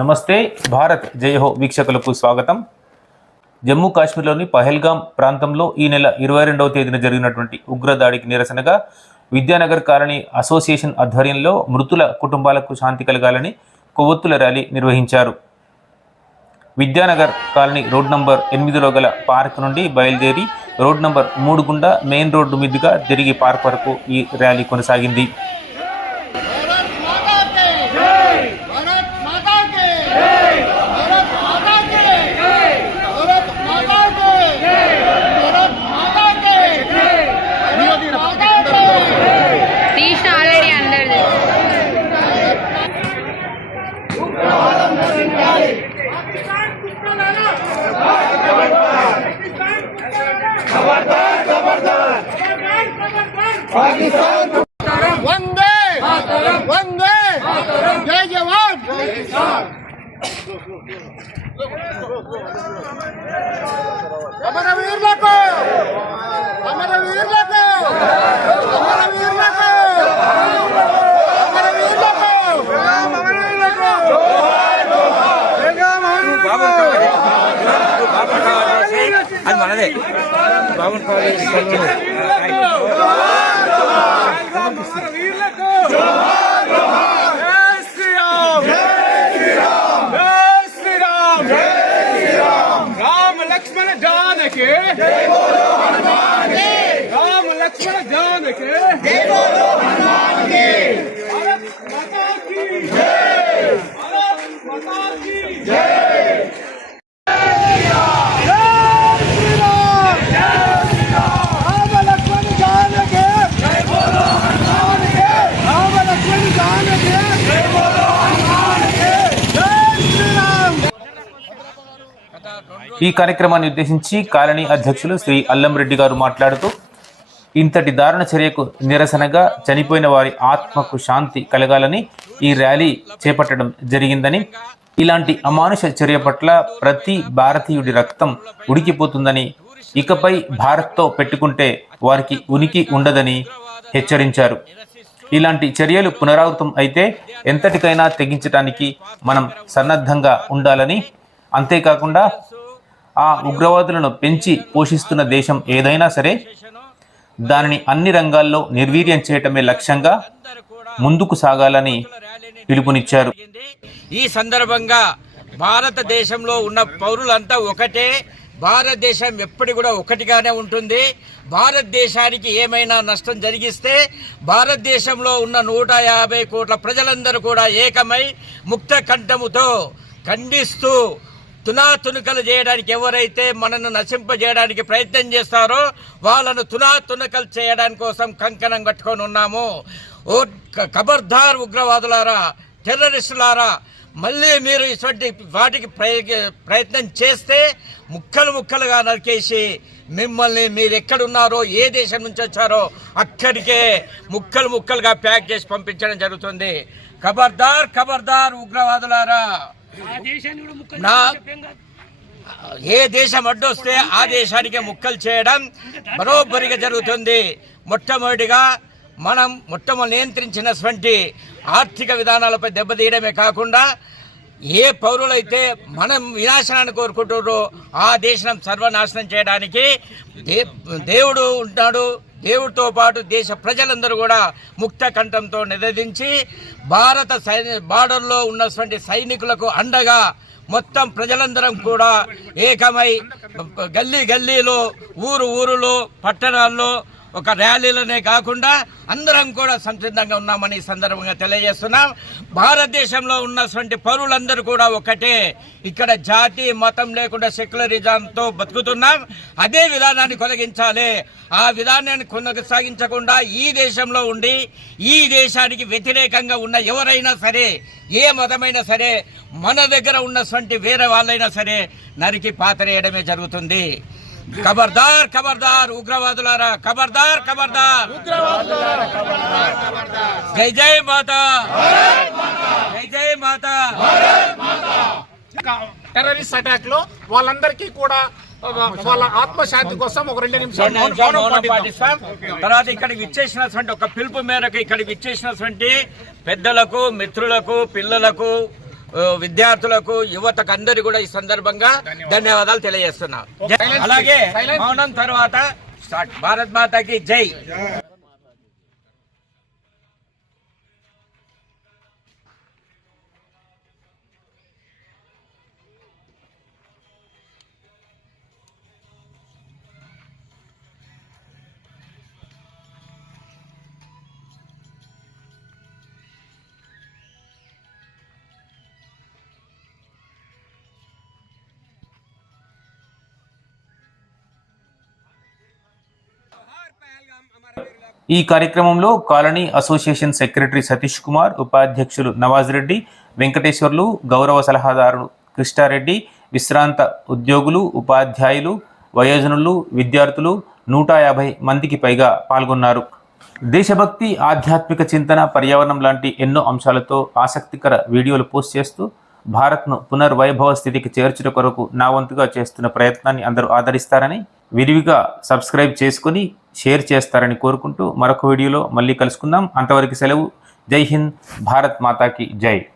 నమస్తే భారత్ జయహో వీక్షకులకు స్వాగతం. జమ్మూ కాశ్మీర్లోని పహల్గాం ప్రాంతంలో ఈ నెల ఇరవై రెండవ తేదీన జరిగినటువంటి ఉగ్రదాడికి నిరసనగా విద్యానగర్ కాలనీ అసోసియేషన్ ఆధ్వర్యంలో మృతుల కుటుంబాలకు శాంతి కలగాలని కొవ్వొత్తుల ర్యాలీ నిర్వహించారు. విద్యానగర్ కాలనీ రోడ్ నంబర్ ఎనిమిదిలో గల పార్క్ నుండి బయలుదేరి రోడ్ నంబర్ మూడు గుండా మెయిన్ రోడ్డు మీదుగా తిరిగి పార్క్ వరకు ఈ ర్యాలీ కొనసాగింది. खबरदार खबरदार. पाकिस्तान वंदे! वंदे! जय जवान! हमारा वीर लोगो! हमारा वीर लोगो! हमारा वीर लोगो! हमारा वीर लोगो! हमारा वीर लोगो बाबर का बाबर का అది మనదే బాబుని కాలేజ్ రామ లక్ష్మణ జానకి రామ లక్ష్మణ జానకి ఈ కార్యక్రమాన్ని ఉద్దేశించి కాలనీ అధ్యక్షులు శ్రీ అల్లం రెడ్డి గారు మాట్లాడుతూ ఇంతటి దారుణ చర్యకు నిరసనగా చనిపోయిన వారి ఆత్మకు శాంతి కలగాలని ఈ ర్యాలీ చేపట్టడం జరిగిందని ఇలాంటి అమానుష చర్య పట్ల ప్రతి భారతీయుడి రక్తం ఉడికిపోతుందని ఇకపై భారత్తో పెట్టుకుంటే వారికి ఉనికి ఉండదని హెచ్చరించారు. ఇలాంటి చర్యలు పునరావృతం అయితే ఎంతటికైనా తెగించడానికి మనం సన్నద్ధంగా ఉండాలని అంతేకాకుండా ఆ ఉగ్రవాదులను పెంచి పోషిస్తున్న దేశం ఏదైనా సరే దానిని అన్ని రంగాల్లో నిర్వీర్యం చేయటమే లక్ష్యంగా ముందుకు సాగాలని పిలుపునిచ్చారు. ఈ సందర్భంగా భారతదేశంలో ఉన్న పౌరులంతా ఒకటే భారతదేశం ఎప్పటి కూడా ఒకటిగానే ఉంటుంది. భారతదేశానికి ఏమైనా నష్టం జరిగిస్తే భారతదేశంలో ఉన్న నూట యాభై కోట్ల ప్రజలందరూ కూడా ఏకమై ముక్త కంఠముతో ఖండిస్తూ తునాతునకలు చేయడానికి ఎవరైతే మనను నశింపజేయడానికి ప్రయత్నం చేస్తారో వాళ్ళను తునాతునకలు చేయడానికి కోసం కంకణం కట్టుకొని ఉన్నాము. ఓ ఖబర్దార్ ఉగ్రవాదులారా టెర్రరిస్టులారా మళ్ళీ మీరు ఇటువంటి వాటికి ప్రయత్నం చేస్తే ముక్కలు ముక్కలుగా నరికేసి మిమ్మల్ని మీరు ఎక్కడున్నారో ఏ దేశం నుంచి వచ్చారో అక్కడికే ముక్కలు ముక్కలుగా ప్యాక్ చేసి పంపించడం జరుగుతుంది. ఖబర్దార్ ఖబర్దార్ ఉగ్రవాదులారా! నా ఏ దేశం అడ్డొస్తే ఆ దేశానికి ముక్కలు చేయడం బరోబరిగా జరుగుతుంది. మొట్టమొదటిగా మనం మొట్టమొదటి నియంత్రించినటువంటి ఆర్థిక విధానాలపై దెబ్బతీయడమే కాకుండా ఏ పౌరులైతే మనం వినాశనాన్ని కోరుకుంటున్నారో ఆ దేశం సర్వనాశనం చేయడానికి దేవుడు ఉంటాడు దేవుడితో పాటు దేశ ప్రజలందరూ కూడా ముక్త కంఠంతో నినదించి భారత సైని బార్డర్లో ఉన్నటువంటి సైనికులకు అండగా మొత్తం ప్రజలందరం కూడా ఏకమై గల్లీ గల్లీలో ఊరు ఊరులో పట్టణాల్లో ఒక ర్యాలీలనే కాకుండా అందరం కూడా సంసిద్ధంగా ఉన్నామని ఈ సందర్భంగా తెలియజేస్తున్నాం. భారతదేశంలో ఉన్నటువంటి పౌరులందరూ కూడా ఒకటే. ఇక్కడ జాతి మతం లేకుండా సెక్యులరిజంతో బతుకుతున్నాం. అదే విధానాన్ని కొనగించాలి ఆ విధానాన్ని కొనసాగించకుండా ఈ దేశంలో ఉండి ఈ దేశానికి వ్యతిరేకంగా ఉన్న ఎవరైనా సరే ఏ మతమైనా సరే మన దగ్గర ఉన్నటువంటి వేరే వాళ్ళైనా సరే నరికి పాతరేయడమే జరుగుతుంది. ఖబర్దార్ ఖబర్దార్ ఉగ్రవాదులారా ఖబర్దార్ ఖబర్దార్ జై జై మాతా. జై జై మాతా. టెర్రరిస్ట్ అటాక్లో వాళ్ళందరికీ కూడా వాళ్ళ ఆత్మశాంతి కోసం ఒక రెండు నిమిషాలు పాటిస్తాం. తర్వాత ఇక్కడికి విచ్చేసినటువంటి ఒక పిలుపు మేరకు ఇక్కడికి విచ్చేసినటువంటి పెద్దలకు మిత్రులకు పిల్లలకు విద్యార్థులకు యువతకు అందరి కూడా ఈ సందర్భంగా ధన్యవాదాలు. తెలియజేస్తున్నా. అలాగే మౌనం తర్వాత స్టార్ట్. భారత్ మాతాకి జై. ఈ కార్యక్రమంలో colony association secretary Satish Kumar ఉపాధ్యక్షులు నవాజ్ రెడ్డి వెంకటేశ్వర్లు గౌరవ సలహాదారుడు కృష్ణారెడ్డి విశ్రాంత ఉద్యోగులు ఉపాధ్యాయులు వయోజనులు విద్యార్థులు నూట యాభై మందికి పైగా పాల్గొన్నారు. దేశభక్తి ఆధ్యాత్మిక చింతన పర్యావరణం లాంటి ఎన్నో అంశాలతో ఆసక్తికర వీడియోలు పోస్ట్ చేస్తూ భారత్ను పునర్వైభవ స్థితికి చేర్చుట కొరకు నా వంతుగా చేస్తున్న ప్రయత్నాన్ని అందరూ ఆదరిస్తారని విరివిగా సబ్స్క్రైబ్ చేసుకుని షేర్ చేస్తారని కోరుకుంటూ మరొక వీడియోలో మళ్ళీ కలుసుకుందాం. అంతవరకు సెలవు. జై హింద్. భారత్ మాతాకి జై.